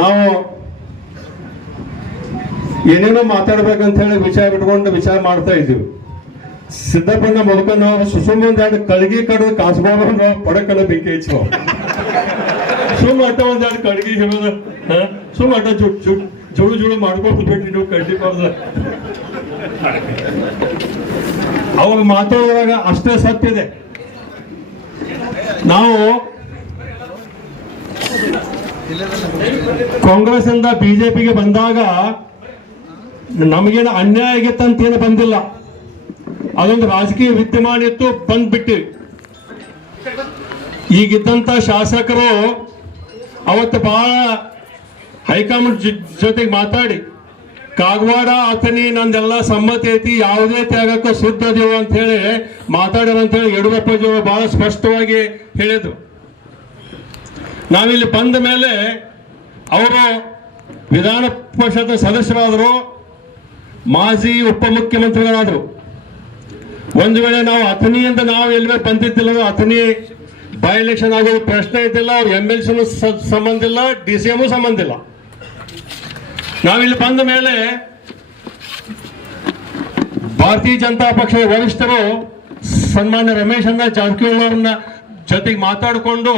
ನಾವು ಏನೇನೋ ಮಾತಾಡ್ಬೇಕಂತ ಹೇಳಿ ವಿಚಾರ ಬಿಟ್ಕೊಂಡು ವಿಚಾರ ಮಾಡ್ತಾ ಇದ್ದೀವಿ. ಸಿದ್ದಪ್ಪನ ಮೂಲಕ ನಾವು ಸುಮ್ಮನೆ ಕಳ್ಗಿ ಕಡ್ದು ಕಾಸ್ಬೋದು ನಾವು ಪಡಕಲ್ಲ ಬೆಂಕಿ ಹಚ್ಚೋ ಸುಮ್ಮ ಅಟ್ಟ ಒಂದೆರಡು ಕಡ್ಗಿ ಹೇಳೋದು ಸುಮ್ಮ ಅಟ್ಟ ಜುಳು ಜುಳು ಮಾಡ್ಕೊಂಡು ನೀವು ಕಡ್ಡಿ ಬರ್ದ ಅವ್ರು ಮಾತಾಡುವಾಗ ಅಷ್ಟೇ ಸತ್ಯ ಇದೆ. ನಾವು ಕಾಂಗ್ರೆಸ್ ಇಂದ ಬಿಜೆಪಿಗೆ ಬಂದಾಗ ನಮಗೇನು ಅನ್ಯಾಯ ಆಗಿತ್ತಂತ ಏನು ಬಂದಿಲ್ಲ, ಅದೊಂದು ರಾಜಕೀಯ ವಿದ್ಯಮಾನ ಇತ್ತು, ಬಂದ್ಬಿಟ್ಟಿವಿ. ಈಗಿದ್ದಂತ ಶಾಸಕರು ಅವತ್ತು ಬಹಳ ಹೈಕಮಾಂಡ್ ಜೊತೆಗೆ ಮಾತಾಡಿ ಕಾಗವಾಡ ಅಥಣಿ ನಂದೆಲ್ಲ ಸಮ್ಮತಿ ಐತಿ, ಯಾವುದೇ ತ್ಯಾಗಕ್ಕೂ ಶುದ್ಧ ದೇವ ಅಂತ ಹೇಳಿ ಮಾತಾಡ್ಯಾರ ಅಂತ ಹೇಳಿ ಯಡಿಯೂರಪ್ಪ ಬಹಳ ಸ್ಪಷ್ಟವಾಗಿ ಹೇಳಿದ್ರು. ನಾವಿಲ್ಲಿ ಬಂದ ಮೇಲೆ ಅವರು ವಿಧಾನ ಪರಿಷತ್ ಸದಸ್ಯರಾದರು, ಮಾಜಿ ಉಪಮುಖ್ಯಮಂತ್ರಿಗಳಾದರು. ಒಂದು ವೇಳೆ ನಾವು ಅಥಣಿಯಿಂದ ನಾವು ಎಲ್ಲಿ ಬಂದಿದ್ದಿಲ್ಲ, ಅಥಣಿ ಬೈ ಎಲೆಕ್ಷನ್ ಆಗೋದು ಪ್ರಶ್ನೆ ಇದ್ದಿಲ್ಲ, ಅವ್ರು MLC ಸಂಬಂಧ ಇಲ್ಲ, DCM ಸಂಬಂಧ ಇಲ್ಲ. ನಾವಿಲ್ಲಿ ಬಂದ ಮೇಲೆ ಭಾರತೀಯ ಜನತಾ ಪಕ್ಷದ ವರಿಷ್ಠರು ಸನ್ಮಾನ್ಯ ರಮೇಶ್ ಜಾರಕಿಹೊಳಿ ಅವರನ್ನ ಜೊತೆಗೆ ಮಾತಾಡಿಕೊಂಡು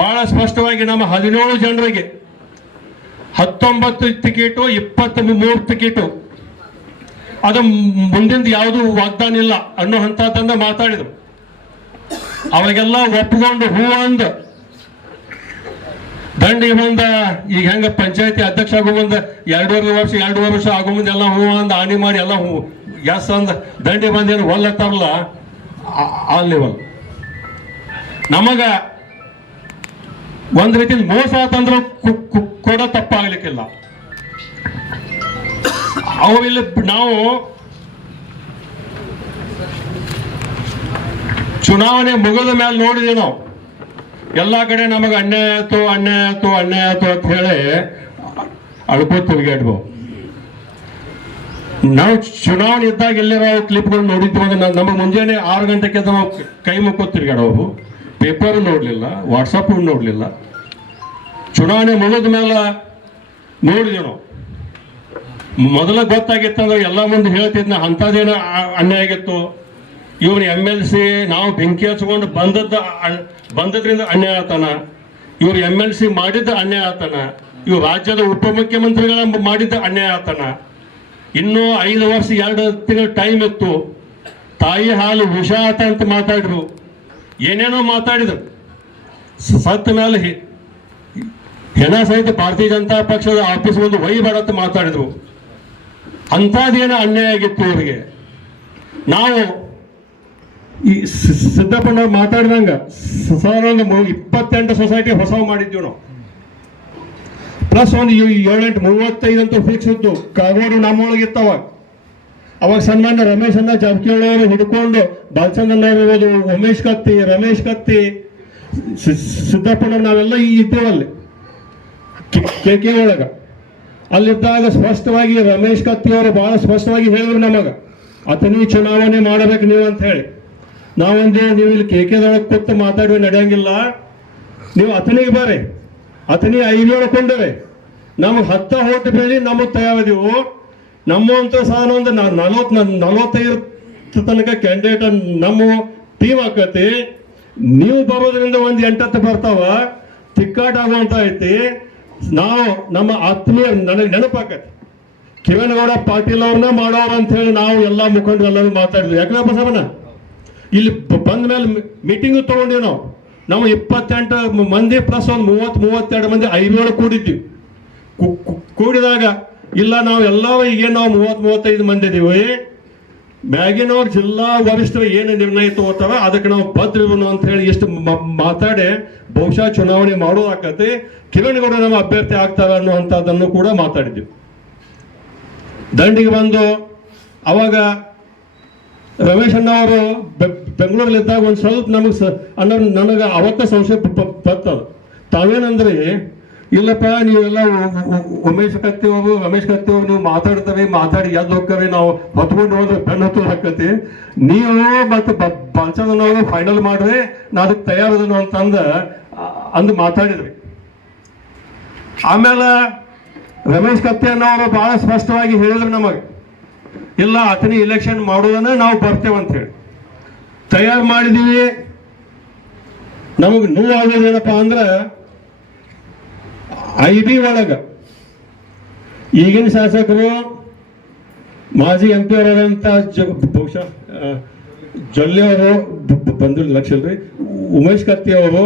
ಬಹಳ ಸ್ಪಷ್ಟವಾಗಿ ನಮ್ಮ 17 ಜನರಿಗೆ 19 ಟಿಕೆಟು 23 ಟಿಕೆಟು ಅದು ಮುಂದಿಂದ ಯಾವುದು ವಾಗ್ದಾನ ಇಲ್ಲ ಅನ್ನೋ ಹಂತದನ್ನ ಮಾತಾಡಿದ್ರು. ಅವಾಗೆಲ್ಲ ಒಪ್ಪಿಕೊಂಡು ಹೂ ಅಂದ ದಂಡಿಗೆ ಬಂದ. ಈಗ ಹೆಂಗ ಪಂಚಾಯತಿ ಅಧ್ಯಕ್ಷ ಆಗೋ ಮುಂದೆ 2.5 ವರ್ಷ ಆಗೋ ಮುಂದೆ ಎಲ್ಲ ಹೂ ಅಂದ ಆಣಿ ಮಾಡಿ ಎಲ್ಲ ಹೂ ಎಸ್ ಅಂದ ದಂಡಿ ಬಂದೇನು ಒಲ್ಲತ್ತಾರಲ್ಲ ಆ ಲೆವೆಲ್. ನಮಗ ಒಂದ್ ರೀತಿ ಮೋಸ ಆತಂದ್ರೂ ಕೂಡ ತಪ್ಪಾಗ್ಲಿಕ್ಕಿಲ್ಲ. ಅವಿಲ್ಲಿ ನಾವು ಚುನಾವಣೆ ಮುಗಿದ ಮೇಲೆ ನೋಡಿದೀವಿ, ನಾವು ಎಲ್ಲಾ ಕಡೆ ನಮಗೆ ಅನ್ಯಾಯ ಆಯ್ತು ಅಂತ ಹೇಳಿ ಅಳ್ಕೋತ ತಿರುಗಾಡ್ಬೋ. ನಾವು ಚುನಾವಣೆ ಇದ್ದಾಗ ಎಲ್ಲಾರ ಕ್ಲಿಪ್ಗಳು ನೋಡಿದ್ವಿ ಅಂದ್ರೆ ನಮಗೆ ಮುಂಜಾನೆ 6 ಗಂಟೆಗೆ ನಾವು ಕೈ ಮುಕ್ಕೋತ್ ತಿರುಗಾಡೋವು, ಪೇಪರ್ ನೋಡ್ಲಿಲ್ಲ, ವಾಟ್ಸಪ್ ನೋಡ್ಲಿಲ್ಲ. ಚುನಾವಣೆ ಮುಗಿದ ಮೇಲೆ ನೋಡಿದೀವಿ ನಾವು. ಮೊದಲ ಗೊತ್ತಾಗಿತ್ತಂದ್ರೆ ಎಲ್ಲ ಮುಂದೆ ಹೇಳ್ತಿದ್ನ ಅಂಥದ್ದೇನೋ ಅನ್ಯಾಯ ಆಗಿತ್ತು, ಇವ್ರು MLC ನಾವು ಬೆಂಕಿ ಹಚ್ಕೊಂಡು ಬಂದದ್ರಿಂದ ಅನ್ಯಾಯ ಆತನ, ಇವ್ರು MLC ಮಾಡಿದ್ದ ಅನ್ಯಾಯ ಆತನ, ಇವ್ರು ರಾಜ್ಯದ ಉಪಮುಖ್ಯಮಂತ್ರಿಗಳ ಮಾಡಿದ್ದ ಅನ್ಯಾಯ ಆತನ. ಇನ್ನೂ 5 ವರ್ಷ 2 ತಿಂಗಳ ಟೈಮ್ ಇತ್ತು, ತಾಯಿ ಹಾಲು ವಿಷ ಆತ ಅಂತ ಮಾತಾಡಿದ್ರು, ಏನೇನೋ ಮಾತಾಡಿದ್ರು. ಸತ್ತ ಮೇಲೆ ಹೆಣ ಸಹಿತ ಭಾರತೀಯ ಜನತಾ ಪಕ್ಷದ ಆಫೀಸ್ ಒಂದು ಒಯ್ಯಬೇಡ ಅಂತ ಮಾತಾಡಿದ್ರು. ಅಂಥದ್ದೇನೋ ಅನ್ಯಾಯ ಆಗಿತ್ತು ಅವರಿಗೆ. ನಾವು ಈ ಸಿದ್ದಪ್ಪನವ್ರು ಮಾತಾಡಿದಂಗ ಒಂದು 28 ಸೊಸೈಟಿ ಹೊಸ ಮಾಡಿದ್ವಿ ನಾವು, ಪ್ಲಸ್ ಒಂದು 7-8-35 ಅಂತೂ ಫಿಕ್ಸ್ ಇತ್ತು. ಕಾಗೋಡು ನಮ್ಮೊಳಗಿತ್ತವ. ಅವಾಗ ಸನ್ಮಾನ್ಯ ರಮೇಶ್ ಜಾರಕಿಹೊಳಿ ಅವರು ಹಿಡ್ಕೊಂಡು ಬಾಲಚಂದ್ರನವರು, ಉಮೇಶ್ ಕತ್ತಿ, ರಮೇಶ್ ಕತ್ತಿ, ಸಿದ್ದಪ್ಪನವ್ರು ನಾವೆಲ್ಲ ಇದ್ದೇವಲ್ಲಿ KK ಒಳಗ. ಅಲ್ಲಿದ್ದಾಗ ಸ್ಪಷ್ಟವಾಗಿ ರಮೇಶ್ ಕತ್ತಿ ಅವರು ಬಹಳ ಸ್ಪಷ್ಟವಾಗಿ ಹೇಳಿದ್ರು ನಮಗ, ಅಥಣಿ ಚುನಾವಣೆ ಮಾಡಬೇಕು ನೀವು ಅಂತ ಹೇಳಿ. ನಾವೊಂದು ನೀವು ಇಲ್ಲಿ KKದೊಳಗೆ ಕೂತು ಮಾತಾಡುವ ನಡೆಯಂಗಿಲ್ಲ, ನೀವು ಅಥಣಿಗೆ ಬರ್ರಿ, ಅಥಣಿ 5 ಕೊಂಡವೆ, ನಮಗೆ 10 ಹೋಟ್ ಬೇಡಿ ನಮಗೆ ತಯಾರಿದೆವು. ನಮ್ಮಂತ ಸಾಧನ ಒಂದು 45 ತನಕ ಕ್ಯಾಂಡಿಡೇಟ್ ನಮ್ಮ ಟೀಮ್ ಆಕತಿ. ನೀವು ಬರೋದ್ರಿಂದ ಒಂದು 8 ಬರ್ತಾವ, ತಿಕ್ಕಾಟ ಆಗುವಂತ ಐತಿ. ನಾವು ನಮ್ಮ ಆತ್ಮೀಯ ನನಗೆ ನೆನಪಾಕತಿ, ಕಿರಣಗೌಡ ಪಾಟೀಲ್ ಅವ್ರನ್ನ ಮಾಡೋರು ಅಂತ ಹೇಳಿ ನಾವು ಎಲ್ಲ ಮುಖಂಡರು ಎಲ್ಲರೂ ಮಾತಾಡಿದ್ವಿ. ಯಾಕಂದ್ರೆ ಬಸವಣ್ಣ ಇಲ್ಲಿ ಬಂದ ಮೇಲೆ ಮೀಟಿಂಗ್ ತಗೊಂಡಿವಿ ನಾವು. ನಾವು 28 ಮಂದಿ ಪ್ಲಸ್ ಒಂದು 30-32 ಮಂದಿ 5 ಕೂಡಿದ್ವಿ. ಕೂಡಿದಾಗ ಇಲ್ಲ ನಾವು ಎಲ್ಲ ಈಗೇನು ನಾವು 30-35 ಮಂದಿ ಇದೀವಿ, ಮ್ಯಾಗಿನವ್ರ ಜಿಲ್ಲಾ ವರಿಷ್ಠರು ಏನು ನಿರ್ಣಯ ತಗೋತಾವ ಅದಕ್ಕೆ ನಾವು ಭದ್ರವನು ಅಂತ ಹೇಳಿ ಎಷ್ಟು ಮಾತಾಡಿ ಬಹುಶಃ ಚುನಾವಣೆ ಮಾಡೋದಾಕತಿ, ಕಿರಣಗೌಡ ನಮ್ಮ ಅಭ್ಯರ್ಥಿ ಆಗ್ತಾರ ಅನ್ನುವಂಥದ್ದನ್ನು ಕೂಡ ಮಾತಾಡಿದ್ವಿ. ದಂಡಿಗೆ ಅವಾಗ ರಮೇಶ್ ಅಣ್ಣ ಅವರು ಬೆಂಗಳೂರಲ್ಲಿದ್ದಾಗ ಒಂದು ಸ್ವಲ್ಪ ನನಗೆ ಅವತ್ತ ಸಂಶಯ ಬರ್ತದ. ತಾವೇನಂದ್ರೆ ಇಲ್ಲಪ್ಪ ನೀವೆಲ್ಲ ಉಮೇಶ್ ಕತ್ತಿ ಹೋಗು ರಮೇಶ್ ಕತ್ತಿ ಹೋಗಿ ನೀವು ಮಾತಾಡಿ ಎದ್ದು ಹೋಗ್ತಾರೆ, ನಾವು ಹೊತ್ಕೊಂಡು ಹೋದ್ರೆ ಬೆನ್ನ ಹತ್ತು ಹಾಕತಿ, ನೀವು ಮತ್ತು ಬಾಲಚಂದ್ರನವರು ಫೈನಲ್ ಮಾಡ್ರಿ ನಾ ಅದಕ್ಕೆ ತಯಾರದನು ಅಂತಂದು ಮಾತಾಡಿದ್ರಿ. ಆಮೇಲೆ ರಮೇಶ್ ಕತ್ತಿಯನ್ನವರು ಬಹಳ ಸ್ಪಷ್ಟವಾಗಿ ಹೇಳಿದ್ರು ನಮಗೆ, ಇಲ್ಲ ಅತನಿ ಇಲೆಕ್ಷನ್ ಮಾಡೋದನ್ನ ನಾವು ಬರ್ತೇವೆ ಅಂತ ಹೇಳಿ ತಯಾರು ಮಾಡಿದೀವಿ. ನಮಗೆ ನೋವಾಗೋದೇನಪ್ಪ ಅಂದ್ರೆ IB ಒಳಗ ಈಗಿನ ಶಾಸಕರು ಮಾಜಿ MP ಅವರಾದಂಥ ಬಹುಶಃ ಜೊಲ್ಲೆ ಅವರು ಬಂದು ಲಕ್ಷ ಇಲ್ರಿ, ಉಮೇಶ್ ಕತ್ತಿ ಅವರು,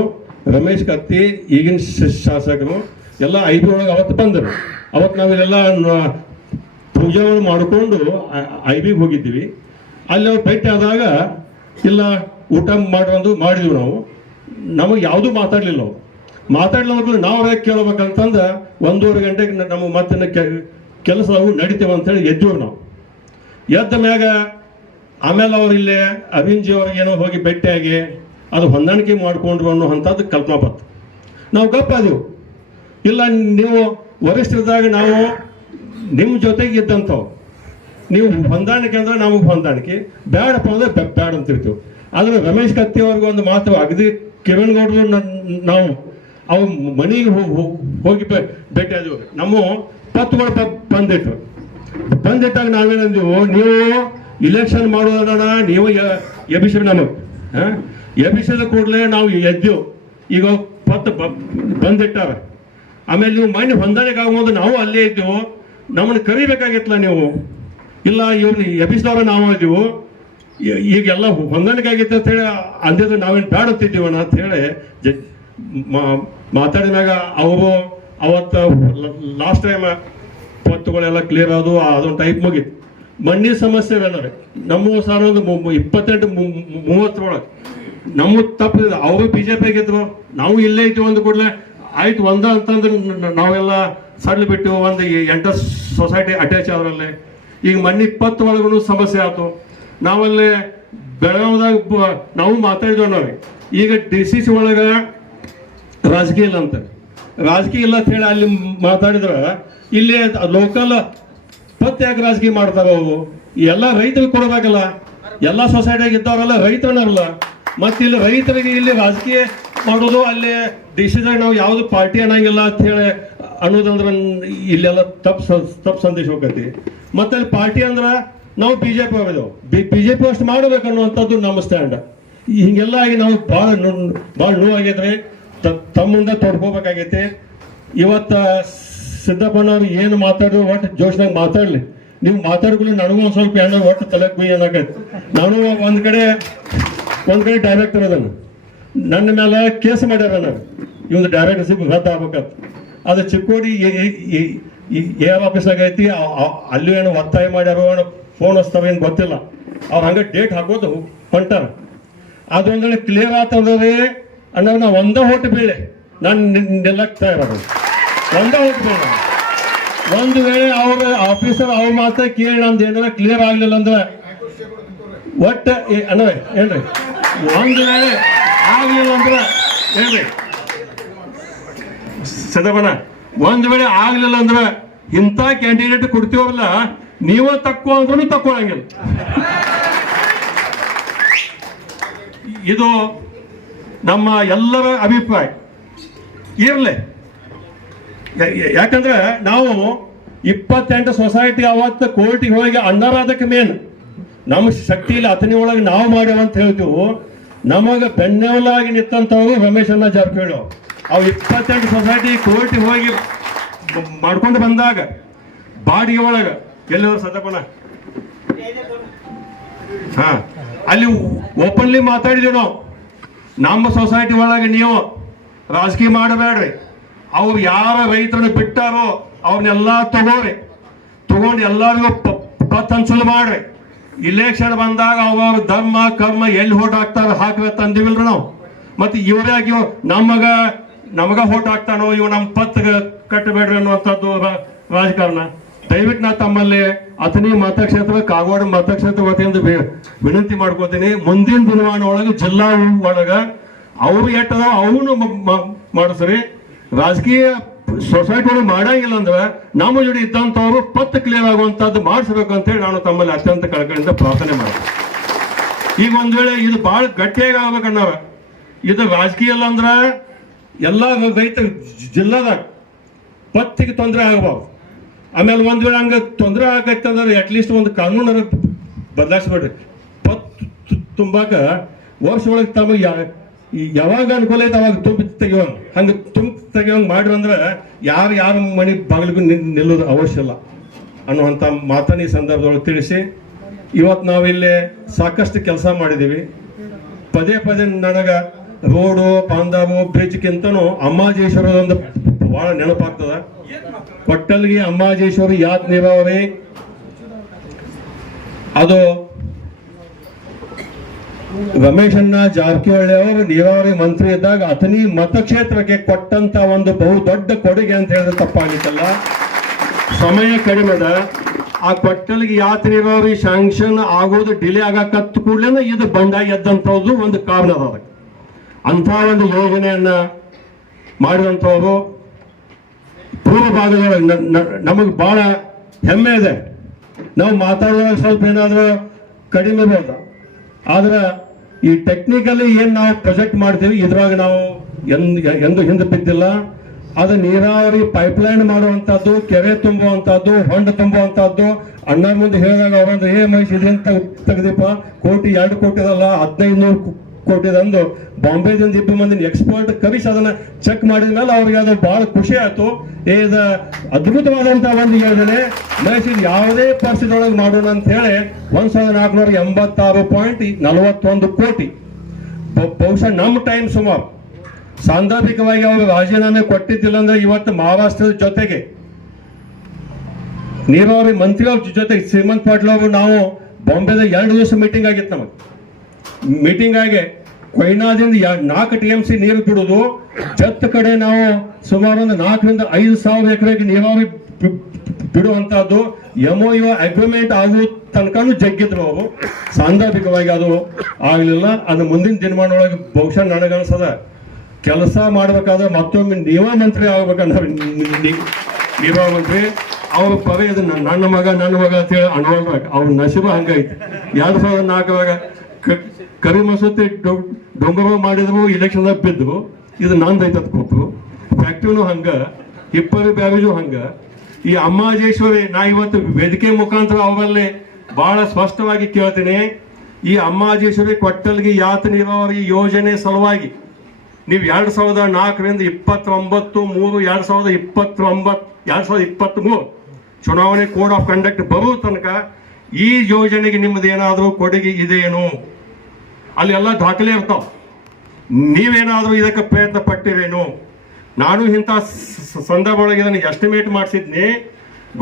ರಮೇಶ್ ಕತ್ತಿ ಈಗಿನ ಶಾಸಕರು ಎಲ್ಲ IB ಒಳಗೆ ಅವತ್ತು ಬಂದರು. ಅವತ್ತು ನಾವಿಲ್ಲೆಲ್ಲ ಪೂಜೆಗಳು ಮಾಡಿಕೊಂಡು IBಗೆ ಹೋಗಿದ್ದೀವಿ. ಅಲ್ಲಿ ಅವ್ರು ಭೇಟಿ ಆದಾಗ ಇಲ್ಲ ಊಟ ಮಾಡಿದ್ವಿ ನಾವು. ನಮಗೆ ಯಾವುದೂ ಮಾತಾಡಲಿಲ್ಲ. ಅವ್ರು ಮಾತಾಡ್ಲಿಲ್ಲ ನಾವು ಕೇಳ್ಬೇಕಂತಂದು 1:30 ಗಂಟೆಗೆ ನಮಗೆ ಮತ್ತೆ ಕೆಲಸ ನಡೀತೇವೆ ಅಂತೇಳಿ ಎದ್ದೀವಿ ನಾವು. ಎದ್ದ ಮ್ಯಾಗ ಆಮೇಲೆ ಅವ್ರು ಇಲ್ಲೇ ಅಭಿನ್ಜಿ ಅವ್ರಿಗೆ ಏನೋ ಹೋಗಿ ಭೇಟಿಯಾಗಿ ಅದು ಹೊಂದಾಣಿಕೆ ಮಾಡಿಕೊಂಡ್ರು ಅನ್ನೋ ಅಂಥದ್ದು ಕಲ್ಪನಾ ಬಂತು. ನಾವು ಗಪ್ಪಾದೆವು, ಇಲ್ಲ ನೀವು ವರಿಷ್ಠರಿದ್ದಾಗ ನಾವು ನಿಮ್ಮ ಜೊತೆಗೆ ಇದ್ದಂಥವು, ನೀವು ಹೊಂದಾಣಿಕೆ ಅಂದ್ರೆ ನಮಗೆ ಹೊಂದಾಣಿಕೆ, ಬ್ಯಾಡಪ್ಪ ಅಂದ್ರೆ ಬ್ಯಾಡ ಅಂತಿರ್ತೀವಿ. ಆದರೆ ರಮೇಶ್ ಕತ್ತಿ ಅವ್ರಿಗೆ ಒಂದು ಮಾತು ಅಗದಿ ಕಿರಣಗೌಡರು ನಾವು ಅವ್ರ ಮನೆಗೆ ಹೋಗಿ ಭೇಟಿ ಆದೀವಿ. ನಮ್ಮ ಪತ್ತುಗಳು ಬಂದಿಟ್ಟಾಗ ನಾವೇನಂದೀವು, ನೀವು ಇಲೆಕ್ಷನ್ ಮಾಡೋದನ್ನ ನೀವು ಎಬಿಸಿ ನಮಗೆ ಎಬಿಸಿದ ಕೂಡಲೇ ನಾವು ಎದ್ದೆವು. ಈಗ ಪತ್ತು ಬಂದಿಟ್ಟಾರ. ಆಮೇಲೆ ನೀವು ಮನೆ ಹೊಂದಾಣಿಕೆ ಆಗೋದು ನಾವು ಅಲ್ಲೇ ಇದ್ದೀವು, ನಮ್ಮನ್ನು ಕರಿಬೇಕಾಗಿತ್ತಲ್ಲ ನೀವು. ಇಲ್ಲ ಇವ್ರನ್ನ ಎಬಿಸಿದವ್ರ ನಾವು ಇದ್ದೀವು, ಈಗೆಲ್ಲ ಹೊಂದಾಣಿಕೆ ಆಗಿತ್ತು ಅಂತ ಹೇಳಿ ಅಂದಿದ್ದು ನಾವೇನು ಬೇಡುತ್ತಿದ್ದೀವಣ್ಣ ಅಂತ ಹೇಳಿ ಮಾತಾಡಿದಾಗ ಅವರು ಅವತ್ತು ಲಾಸ್ಟ್ ಟೈಮ್ ಪತ್ತುಗಳೆಲ್ಲ ಕ್ಲಿಯರ್ ಆದವು. ಅದೊಂದು ಟೈಪ್ ಮುಗಿತು. ಮಣ್ಣಿನ ಸಮಸ್ಯೆ ಅಲ್ಲವೇ ನಮ್ಮ ಸಾರ ಒಂದು 28-30 ನಮ್ಮ ತಪ್ಪಿದೆ. ಅವರು BJP ಗೆದ್ರು, ನಾವು ಇಲ್ಲೇ ಇದ್ದೀವಿ ಒಂದು ಕೂಡಲೇ ಆಯ್ತು ಒಂದ ಅಂತಂದ್ರೆ ನಾವೆಲ್ಲ ಸಡ್ಲು ಬಿಟ್ಟು ಒಂದು 8 ಸೊಸೈಟಿ ಅಟ್ಯಾಚ್ ಆದ್ರಲ್ಲೇ. ಈಗ ಮಣ್ಣಿ 20 ಒಳಗೂ ಸಮಸ್ಯೆ ಆಯ್ತು. ನಾವಲ್ಲಿ ಬೆಳಗಾವದಾಗ ನಾವು ಮಾತಾಡಿದ್ವಿ ನಾವು. ಈಗ DCC ಒಳಗೆ ರಾಜಕೀಯ ಇಲ್ಲ ಅಂತ, ರಾಜಕೀಯ ಇಲ್ಲ ಅಂತ ಹೇಳಿ ಅಲ್ಲಿ ಮಾತಾಡಿದ್ರೆ ಇಲ್ಲಿ ಲೋಕಲ್ ಯಾಕೆ ರಾಜಕೀಯ ಮಾಡ್ತಾರ ಅವು? ಎಲ್ಲ ರೈತರಿಗೆ ಕೊಡಬೇಕಲ್ಲ, ಎಲ್ಲ ಸೊಸೈಟಿಯಾಗ ಇದ್ದವರೆಲ್ಲ ರೈತರಲ್ಲ. ಮತ್ತೆ ಇಲ್ಲಿ ರೈತರಿಗೆ ಇಲ್ಲಿ ರಾಜಕೀಯ ಮಾಡೋದು, ಅಲ್ಲಿ DCದಾಗ ನಾವು ಯಾವುದು ಪಾರ್ಟಿ ಅನ್ನಂಗಿಲ್ಲ ಅಂತ ಹೇಳಿ ಅನ್ನೋದಂದ್ರೆ ಇಲ್ಲೆಲ್ಲ ತಪ್ಪು ಸಂದೇಶ ಹೋಗತಿ. ಮತ್ತೆ ಅಲ್ಲಿ ಪಾರ್ಟಿ ಅಂದ್ರೆ ನಾವು BJP ಹೋಗಿದ್ದೆವು, BJP ಅಷ್ಟು ಮಾಡಬೇಕು ಅನ್ನುವಂಥದ್ದು ನಮ್ಮ ಸ್ಟ್ಯಾಂಡ್. ಹಿಂಗೆಲ್ಲ ಆಗಿ ನಾವು ಭಾಳ ನೋವಾಗಿದ್ರೆ ತಮ್ಮಿಂದ ತೊಡ್ಕೋಬೇಕಾಗೈತಿ. ಇವತ್ತು ಸಿದ್ದಪ್ಪನವ್ರು ಏನು ಮಾತಾಡಿದ್ರು ಒಟ್ಟು ಜೋಶ್ನಾಗ ಮಾತಾಡಲಿ. ನೀವು ಮಾತಾಡ್ಕೊಳ್ಳಿ, ನನಗೂ ಒಂದು ಸ್ವಲ್ಪ ಹೆಣ್ಣು ಒಟ್ಟು ತಲೆಗೆ ಬುಯ್ ಏನಾಗೈತೆ. ನಾನು ಒಂದು ಕಡೆ ಡೈರೆಕ್ಟರ್ ಅದನ್ನು ನನ್ನ ಮೇಲೆ ಕೇಸ್ ಮಾಡ್ಯಾರ. ನಾನು ಇವತ್ತು ಡೈರೆಕ್ಟರ್ಶಿಪ್ ರದ್ದು ಆಗ್ಬೇಕಂತ. ಅದು ಚಿಕ್ಕೋಡಿ AR ಆಫೀಸ್ನಾಗ ಐತಿ. ಅಲ್ಲಿ ಏನು ಒತ್ತಾಯ ಮಾಡ್ಯಾರೋ ಏನೋ ಫೋನ್ ಹಚ್ತಾವ ಏನು ಗೊತ್ತಿಲ್ಲ. ಅವ್ರು ಹಂಗೆ ಡೇಟ್ ಹಾಕೋದು ಹೊಂಟಾರ. ಅದೊಂದಳೆ ಕ್ಲಿಯರ್ ಆಗ್ತದೆ ಅನ್ನೋ ನಾವು ಒಂದೇ ಹೊಟ್ಟು ಬೀಳೆ ನಾನು ನಿಲ್ಲಕ್ಕೆ ತಯಾರಾಗ ಒಂದೇ ಹೊಟ್ಟು ಬೀಳೆ. ಒಂದು ವೇಳೆ ಅವ್ರ ಆಫೀಸರ್ ಅವ್ರ ಮಾತ್ರ ಕೇಳಿ ನಮ್ದು ಏನಾರ ಕ್ಲಿಯರ್ ಆಗಲಿಲ್ಲ ಅಂದ್ರೆ ಒಟ್ಟು ಅನ್ನವೇ ಹೇಳ್ರಿ, ಒಂದು ವೇಳೆ ಆಗಲಿಲ್ಲ ಅಂದ್ರೆ ಹೇಳ್ರಿ ಸದವನ, ಒಂದು ವೇಳೆ ಆಗಲಿಲ್ಲ ಅಂದ್ರೆ ಇಂಥ ಕ್ಯಾಂಡಿಡೇಟ್ ಕೊಡ್ತೀವಲ್ಲ ನೀವೇ ತಕ್ಕೋ ಅಂದ್ರೂ ತಕ್ಕೊಳಂಗಿಲ್ಲ. ಇದು ನಮ್ಮ ಎಲ್ಲರ ಅಭಿಪ್ರಾಯ ಇರಲಿ. ಯಾಕಂದ್ರೆ ನಾವು 28 ಸೊಸೈಟಿ ಅವತ್ತು ಕೋರ್ಟಿಗೆ ಹೋಗಿ ಅನ್ನರಾಧಕ್ಕೆ ಮೇನ್ ನಮ್ಮ ಶಕ್ತಿಯಲ್ಲಿ ಅತನಿ ಒಳಗೆ ನಾವು ಮಾಡ್ಯಾವಂತ ಹೇಳ್ತೀವಿ. ನಮಗೆ ಬೆನ್ನೆಲುಬಾಗಿ ನಿಂತಂಥವ್ರು ರಮೇಶಣ್ಣ ಜಾರಕಿಹೊಳಿ. ಅವು 28 ಸೊಸೈಟಿ ಕೋರ್ಟಿಗೆ ಹೋಗಿ ಮಾಡ್ಕೊಂಡು ಬಂದಾಗ ಬಾಡಿಗೆ ಒಳಗೆ ಎಲ್ಲವರು ಸದಪನ ಅಲ್ಲಿ ಓಪನ್ಲಿ ಮಾತಾಡಿದೀವಿ ನಾವು. ನಮ್ಮ ಸೊಸೈಟಿ ಒಳಗೆ ನೀವು ರಾಜಕೀಯ ಮಾಡಬೇಡ್ರಿ, ಅವ್ರು ಯಾರ ರೈತರನ್ನು ಬಿಟ್ಟಾರೋ ಅವ್ರನ್ನೆಲ್ಲ ತಗೊಂಡು ಎಲ್ಲರಿಗೂ ಪತ್ ಹಂಚಲು ಮಾಡ್ರಿ. ಇಲೆಕ್ಷನ್ ಬಂದಾಗ ಅವ್ರ ಧರ್ಮ ಕರ್ಮ ಎಲ್ಲಿ ಹೋಟ್ ಹಾಕ್ತಾರ ಹಾಕ್ರಿ ತಂದಿವಿಲ್ರಿ ನಾವು. ಮತ್ತೆ ಇವರಾಗಿ ನಮಗ ಹೋಟ್ ಹಾಕ್ತಾನೋ ಇವ್ ನಮ್ಮ ಪತ್ ಕಟ್ಟಬೇಡ್ರಿ ಅನ್ನುವಂಥದ್ದು ರಾಜಕಾರಣ. ದಯವಿಟ್ಟು ನಾ ತಮ್ಮಲ್ಲಿ ಅಥಣಿ ಮತಕ್ಷೇತ್ರ ಕಾಗವಾಡ ಮತಕ್ಷೇತ್ರ ವತಿಯಿಂದ ವಿನಂತಿ ಮಾಡ್ಕೋತೀನಿ. ಮುಂದಿನ ದಿನಮಾನ ಒಳಗೆ ಜಿಲ್ಲಾ ಒಳಗ ಅವ್ರು ಎಟ್ಟದ ಅವನು ಮಾಡಿಸ್ರಿ. ರಾಜಕೀಯ ಸೊಸೈಟಿ ಒಳಗೆ ಮಾಡಂಗಿಲ್ಲ ಅಂದ್ರೆ ನಮ್ಮ ಜೋಡಿ ಇದ್ದಂಥವ್ರು ಪತ್ತು ಕ್ಲಿಯರ್ ಆಗುವಂಥದ್ದು ಮಾಡಿಸ್ಬೇಕು ಅಂತೇಳಿ ನಾನು ತಮ್ಮಲ್ಲಿ ಅತ್ಯಂತ ಕಳಕಳಿಯಿಂದ ಪ್ರಾರ್ಥನೆ ಮಾಡ್ತೀನಿ. ಈಗ ಒಂದ್ ವೇಳೆ ಇದು ಭಾಳ ಗಟ್ಟಿಯಾಗಿ ಆಗ್ಬೇಕನ್ನವ, ಇದು ರಾಜಕೀಯ ಅಲ್ಲ ಅಂದ್ರೆ ಎಲ್ಲ ರೈತ ಜಿಲ್ಲಾದಾಗ ಪತ್ತಿಗೆ ತೊಂದರೆ ಆಗಬಾರ್ದು. ಆಮೇಲೆ ಒಂದು ವೇಳೆ ಹಂಗೆ ತೊಂದರೆ ಆಗೈತೆ ಅಂದ್ರೆ ಅಟ್ಲೀಸ್ಟ್ ಒಂದು ಕಾನೂನನ್ನು ಬದಲಾಯಿಸ್ಬೇಡ್ರಿ. ಪತ್ತು ತುಂಬಾಕ ವರ್ಷ ಒಳಗೆ ತಮಗೆ ಯಾವಾಗ ಅನುಕೂಲ ಐತೆ ಅವಾಗ ತುಂಬಿ ತೆಗಿಯೋಂಗೆ, ಹಂಗೆ ತೆಗಿಯೋಂಗೆ ಮಾಡ್ರಿ ಅಂದ್ರೆ ಯಾರ ಮನೆ ಬಾಗಿಲಿಗೂ ನಿಲ್ಲೋದು ಅವಶ್ಯ ಇಲ್ಲ ಅನ್ನುವಂಥ ಮಾತನ್ನ ಈ ಸಂದರ್ಭದೊಳಗೆ ತಿಳಿಸಿ, ಇವತ್ತು ನಾವಿಲ್ಲಿ ಸಾಕಷ್ಟು ಕೆಲಸ ಮಾಡಿದ್ದೀವಿ. ಪದೇ ಪದೇ ನನಗೆ ರೋಡು ಬಾಂಧವು ಬ್ರಿಡ್ಜ್ಗಿಂತನೂ ಅಮ್ಮಾಜೇಶ್ವರದ ಒಂದು ಭಾಳ ನೆನಪಾಗ್ತದ. ಕೊಟ್ಟಲ್ಗಿ ಅಮ್ಮಾಜೇಶ್ವರಿ ಯಾತ್ ನೀರಾವರಿ ಅದು ರಮೇಶಣ್ಣ ಜಾರಕಿಹೊಳಿ ಅವರು ನೀರಾವರಿ ಮಂತ್ರಿ ಇದ್ದಾಗ ಅಥಣಿ ಮತಕ್ಷೇತ್ರಕ್ಕೆ ಕೊಟ್ಟಂತ ಒಂದು ಬಹು ದೊಡ್ಡ ಕೊಡುಗೆ ಅಂತ ಹೇಳಿದ್ರೆ ತಪ್ಪಾಗಿತ್ತಲ್ಲ. ಸಮಯ ಕಡಿಮೆದ ಆ ಕೊಟ್ಟಲ್ಗಿ ಯಾತ್ ನೀರಾವರಿ ಶಾಂಕ್ಷನ್ ಆಗೋದು ಡಿಲೇ ಆಗಕತ್ತು ಕೂಡಲೇ ಇದು ಬಂಡಾಗಿ ಎದ್ದಂಥದ್ದು ಒಂದು ಕಾರಣ ಅದ. ಅಂಥ ಒಂದು ಯೋಜನೆಯನ್ನ ಮಾಡಿದಂಥವ್ರು ಪೂರ್ವ ಭಾಗದೊಳಗೆ ನಮಗೆ ಬಹಳ ಹೆಮ್ಮೆ ಇದೆ. ನಾವು ಮಾತಾಡುವಾಗ ಸ್ವಲ್ಪ ಏನಾದರೂ ಕಡಿಮೆ ಇರ್ಬೋದು, ಆದ್ರೆ ಈ ಟೆಕ್ನಿಕಲಿ ಏನು ನಾವು ಪ್ರೊಜೆಕ್ಟ್ ಮಾಡ್ತೀವಿ ಇದ್ರಾಗ ನಾವು ಎಂದು ಹಿಂದೆ ಬಿದ್ದಿಲ್ಲ. ಅದು ನೀರಾವರಿ ಪೈಪ್ಲೈನ್ ಮಾಡುವಂಥದ್ದು, ಕೆರೆ ತುಂಬುವಂಥದ್ದು, ಹೊಂಡ ತುಂಬುವಂಥದ್ದು. ಅಣ್ಣ ಮುಂದೆ ಹೇಳಿದಾಗ ಅವರಂದ್ರೆ ಮಹೇಶ್ ಇದೇನು ತೆಗೆದಿಪ್ಪ, ಕೋಟಿ 2 ಕೋಟಿದಲ್ಲ 1500 ಕೋಟಿದಂದು ಬಾಂಬೆದಿಂದ 2 ಮಂದಿನ ಎಕ್ಸ್ಪರ್ಟ್ ಕರೆಸಿ ಅದನ್ನ ಚೆಕ್ ಮಾಡಿದ ಮೇಲೆ ಅವ್ರಿಗೆ ಅದು ಬಹಳ ಖುಷಿ ಆಯ್ತು. ಇದು ಅದ್ಭುತವಾದಂತಹ ಒಂದು ಯೋಜನೆ, ಮಹೇಶ್ ಯಾವುದೇ ಪರಿಸ್ಥಿತಿಯೊಳಗೆ ಮಾಡೋಣ ಅಂತ ಹೇಳಿ 1486.41 ಕೋಟಿ ಬಹುಶಃ ನಮ್ಮ ಟೈಮ್ ಸುಮಾರು ಸಾಂದರ್ಭಿಕವಾಗಿ ಅವರು ರಾಜೀನಾಮೆ ಕೊಟ್ಟಿದ್ದಿಲ್ಲ ಅಂದ್ರೆ ಇವತ್ತು ಮಹಾರಾಷ್ಟ್ರದ ಜೊತೆಗೆ ನೀರಾವರಿ ಮಂತ್ರಿಗಳ ಜೊತೆಗೆ ಶ್ರೀಮಂತ್ ಪಾಟೀಲ್ ಅವರು ನಾವು ಬಾಂಬೆದ 2 ದಿವಸ ಮೀಟಿಂಗ್ ಆಗಿತ್ತು. ನಮಗೆ ಮೀಟಿಂಗ್ ಆಗಿ ಕೊಯ್ನಾದಿಂದ 4 TMC ನೀರು ಬಿಡುವುದು, ಜತ್ ಕಡೆ ನಾವು ಸುಮಾರು ಒಂದು 4,000 ರಿಂದ 5,000 ಎಕರೆಗೆ ನೀರಾವರಿ ಬಿಡುವಂತಹದ್ದು MOU ಅಗ್ರಿಮೆಂಟ್ ಆಗುವ ತನಕನೂ ಜಗ್ಗಿದ್ರು ಅವರು. ಸಾಂದರ್ಭಿಕವಾಗಿ ಅದು ಆಗಲಿಲ್ಲ. ಅದು ಮುಂದಿನ ದಿನಮಾನೊಳಗೆ ಬಹುಶಃ ನನಗನ್ಸದ ಕೆಲಸ ಮಾಡ್ಬೇಕಾದ್ರೆ ಮತ್ತೊಮ್ಮೆ ನೀವಾ ಮಂತ್ರಿ ಆಗ್ಬೇಕಂದ್ರೆ ನೀರಾವರಿ ಮಂತ್ರಿ ಅವ್ರ ಪರ ಇದು ನನ್ನ ಮಗ ಅಂತ ಹೇಳಿ ಅನ್ವಲ್ಬೇಕು. ಅವ್ರ ನಶೀಬ ಹಂಗೈತಿ. 2004 ಕರಿ ಮಸೂತಿ ಡೊಂಗರ ಮಾಡಿದ್ರು, ಇಲೆಕ್ಷನ್ದಾಗ ಬಿದ್ರು. ಇದು ನಂದೈತದ ಕೊಟ್ಟರು. ಫ್ಯಾಕ್ಟ್ರಿನೂ ಹಂಗ, ಹಿಪ್ಪರಿ ಬ್ಯಾರೇಜು ಹಂಗ. ಈ ಅಮ್ಮಾಜೇಶ್ವರಿ ನಾ ಇವತ್ತು ವೇದಿಕೆ ಮುಖಾಂತರ ಅವರಲ್ಲಿ ಬಹಳ ಸ್ಪಷ್ಟವಾಗಿ ಕೇಳ್ತೀನಿ. ಈ ಅಮ್ಮಾಜೇಶ್ವರಿ ಕೊಟ್ಟಲ್ಗಿ ಯಾತ್ ನೀರಾವರಿ ಯೋಜನೆ ಸಲುವಾಗಿ ನೀವು 2004 ರಿಂದ 29/3/2023 ಚುನಾವಣೆ ಕೋಡ್ ಆಫ್ ಕಂಡಕ್ಟ್ ಬರುವ ತನಕ ಈ ಯೋಜನೆಗೆ ನಿಮ್ಮದೇನಾದರೂ ಕೊಡುಗೆ ಇದೆಯೇನು? ಅಲ್ಲಿ ಎಲ್ಲ ದಾಖಲೆ ಇರ್ತಾವ. ನೀವೇನಾದರೂ ಇದಕ್ಕೆ ಪ್ರಯತ್ನ ಪಟ್ಟಿರೇನು? ನಾನು ಇಂಥ ಸಂದರ್ಭ ಒಳಗೆ ಇದನ್ನು ಎಸ್ಟಿಮೇಟ್ ಮಾಡಿಸಿದ್ನಿ.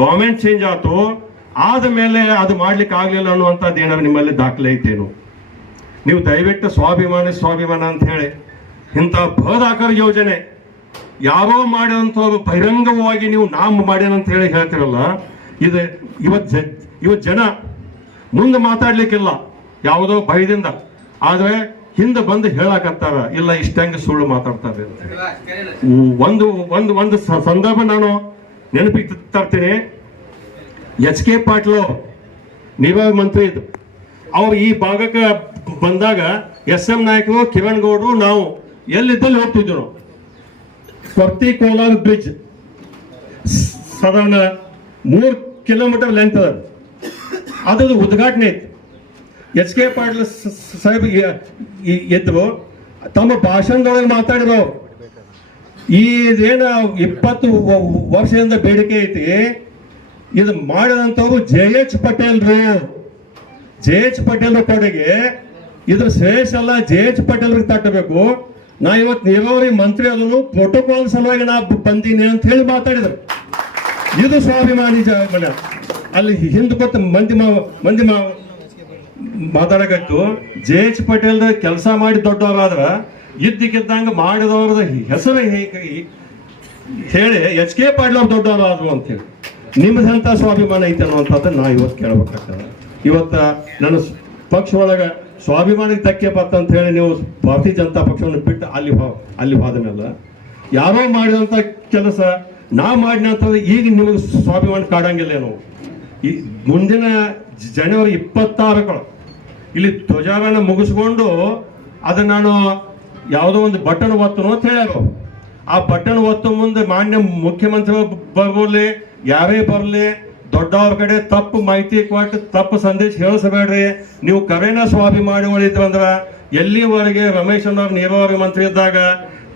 ಗೌರ್ಮೆಂಟ್ ಚೇಂಜ್ ಆಯ್ತು, ಆದ ಮೇಲೆ ಅದು ಮಾಡ್ಲಿಕ್ಕೆ ಆಗ್ಲಿಲ್ಲ ಅನ್ನುವಂಥದ್ದು ಏನಾದ್ರು ನಿಮ್ಮಲ್ಲಿ ದಾಖಲೆ ಐತೇನು? ನೀವು ದಯವಿಟ್ಟು ಸ್ವಾಭಿಮಾನ ಅಂತ ಹೇಳಿ ಇಂಥ ಬೃಹದಾಕಾರ ಯೋಜನೆ ಯಾರೋ ಮಾಡಿದಂಥವ್ರು ಬಹಿರಂಗವಾಗಿ ನೀವು ಮಾಡ್ಯಾನಂತ ಹೇಳಿ ಹೇಳ್ತಿರಲ್ಲ, ಇವತ್ತು ಜನ ಮುಂದೆ ಮಾತಾಡ್ಲಿಕ್ಕಿಲ್ಲ ಯಾವುದೋ ಭಯದಿಂದ, ಆದ್ರೆ ಹಿಂದೆ ಬಂದು ಹೇಳಕತ್ತಾರ ಇಲ್ಲ ಇಷ್ಟಂಗೆ ಸುಳ್ಳು ಮಾತಾಡ್ತಾರೆ ಅಂತ. ಒಂದು ಸಂದರ್ಭ ನಾನು ನೆನಪಿಗೆ ತರ್ತೀನಿ. HK ಪಾಟೀಲ್ ನೀರಾವರಿ ಮಂತ್ರಿ ಇದ್ರು. ಅವ್ರು ಈ ಭಾಗಕ್ಕೆ ಬಂದಾಗ SM ನಾಯಕರು, ಕಿರಣ್ ಗೌಡ್ರು, ನಾವು ಎಲ್ಲಿದ್ದಲ್ಲಿ ಹೋಗ್ತಿದ್ವಿ. ನಾವು ಕೊರ್ತಿ ಕೋಲಾರ ಬ್ರಿಡ್ಜ್ ಸಾಧಾರಣ 3 ಕಿಲೋಮೀಟರ್ ಲೆಂತ್ ಅದ. ಅದ್ರದ್ದು ಉದ್ಘಾಟನೆ ಇತ್ತು. HK ಪಾಟೀಲ್ ಸಾಹೇಬ್ ಎದ್ರು, ತಮ್ಮ ಭಾಷಣದೊಳಗೆ ಮಾತಾಡಿದ್ರು, ಇದೇನ 20 ವರ್ಷದಿಂದ ಬೇಡಿಕೆ ಐತಿ, ಇದು ಮಾಡಿದಂಥವ್ರು JH ಪಟೇಲ್ ಕೊಡುಗೆ, ಇದ್ರ ಶ್ರೇಷ್ಠ ಅಲ್ಲ, JH ಪಟೇಲ್ರಿಗೆ ತಟ್ಟಬೇಕು. ನಾ ಇವತ್ತು ನೀರಾವರಿ ಮಂತ್ರಿ ಅದನ್ನು ಪ್ರೋಟೋಕಾಲ್ ಸಲುವಾಗಿ ನಾ ಬಂದೀನಿ ಅಂತ ಹೇಳಿ ಮಾತಾಡಿದ್ರು. ಇದು ಸ್ವಾಭಿಮಾನಿ ಮನೆ. ಅಲ್ಲಿ ಹಿಂದೆ ಗೊತ್ತ ಮಂದಿ ಮಾತಾಡಕತ್ತು. JH ಪಟೇಲ್ ಕೆಲಸ ಮಾಡಿ ದೊಡ್ಡವರಾದ್ರ ಇದ್ದಕ್ಕಿದ್ದಂಗ ಮಾಡಿದವ್ರದ ಹೆಸರು ಹೇಳಿ HK ಪಾಟೀಲ್ ಅವ್ರು ದೊಡ್ಡವರಾದ್ರು ಅಂತ ಹೇಳಿ ನಿಮ್ದಂತ ಸ್ವಾಭಿಮಾನ ಐತೆ ಅನ್ನುವಂಥದ್ದನ್ನ ನಾ ಇವತ್ತು ಕೇಳಬೇಕಾಗ್ತದೆ. ಇವತ್ತ ನನ್ನ ಪಕ್ಷ ಒಳಗ ಸ್ವಾಭಿಮಾನಕ್ಕೆ ಧಕ್ಕೆ ಬತ್ತ ಅಂತ ಹೇಳಿ ನೀವು ಭಾರತೀಯ ಜನತಾ ಪಕ್ಷವನ್ನು ಬಿಟ್ಟು ಅಲ್ಲಿ ಹೋದ ಮೇಲೆ ಯಾರೋ ಮಾಡಿದಂಥ ಕೆಲಸ ನಾ ಮಾಡಿನಂಥದ್ದು ಈಗ ನಿಮಗೆ ಸ್ವಾಭಿಮಾನ ಕಾಡಂಗಿಲ್ಲೇನೋ. ಈ ಮುಂದಿನ ಜನವರಿ 26 ಇಲ್ಲಿ ಧ್ವಜಾರೋಹಣ ಮುಗಿಸ್ಕೊಂಡು ಅದನ್ನ ನಾನು ಯಾವುದೋ ಒಂದು ಬಟನ್ ಒತ್ತನು ಅಂತ ಹೇಳ್ಯಾರ. ಆ ಬಟನ್ ಒತ್ತು ಮುಂದೆ ಮಾನ್ಯ ಮುಖ್ಯಮಂತ್ರಿ ಬರ್ಲಿ, ಯಾರೇ ಬರಲಿ, ದೊಡ್ಡವ್ರ ಕಡೆ ತಪ್ಪು ಮಾಹಿತಿ ಕೊಟ್ಟು ತಪ್ಪು ಸಂದೇಶ ಹೇಳಿಸಬೇಡ್ರಿ. ನೀವು ಕರೆನ ಸ್ವಾಭಿಮಾನಿ ಉಳಿದ್ರಂದ್ರ ಎಲ್ಲಿವರೆಗೆ ರಮೇಶ್ ಅನ್ನೋರು ನೀರಾವರಿ ಮಂತ್ರಿ ಇದ್ದಾಗ,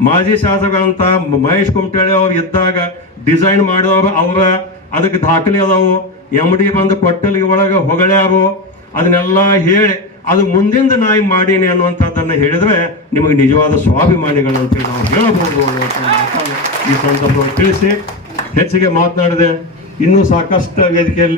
ಮಾಜಿ ಶಾಸಕರಂತ ಮಹೇಶ್ ಕುಮಟಳ್ಳಿ ಅವ್ರು ಇದ್ದಾಗ ಡಿಸೈನ್ ಮಾಡಿದವರು ಅವರ, ಅದಕ್ಕೆ ದಾಖಲೆ ಅದಾವು. MD ಬಂದು ಕೊಟ್ಟಲ್ಲಿ ಒಳಗೆ ಹೊಗಳ್ಯಾರು, ಅದನ್ನೆಲ್ಲ ಹೇಳಿ ಅದು ಮುಂದಿಂದ ನಾಯಿ ಮಾಡೀನಿ ಅನ್ನುವಂಥದ್ದನ್ನು ಹೇಳಿದ್ರೆ ನಿಮಗೆ ನಿಜವಾದ ಸ್ವಾಭಿಮಾನಿಗಳು ಅಂತೇಳಿ ನಾವು ಹೇಳಬಹುದು ಅನ್ನುವಂಥ ಮಾತನ್ನು ಈ ಸಂದರ್ಭದಲ್ಲಿ ತಿಳಿಸಿ ಹೆಚ್ಚಿಗೆ ಮಾತನಾಡಿದೆ. ಇನ್ನೂ ಸಾಕಷ್ಟು ವೇದಿಕೆಯಲ್ಲಿ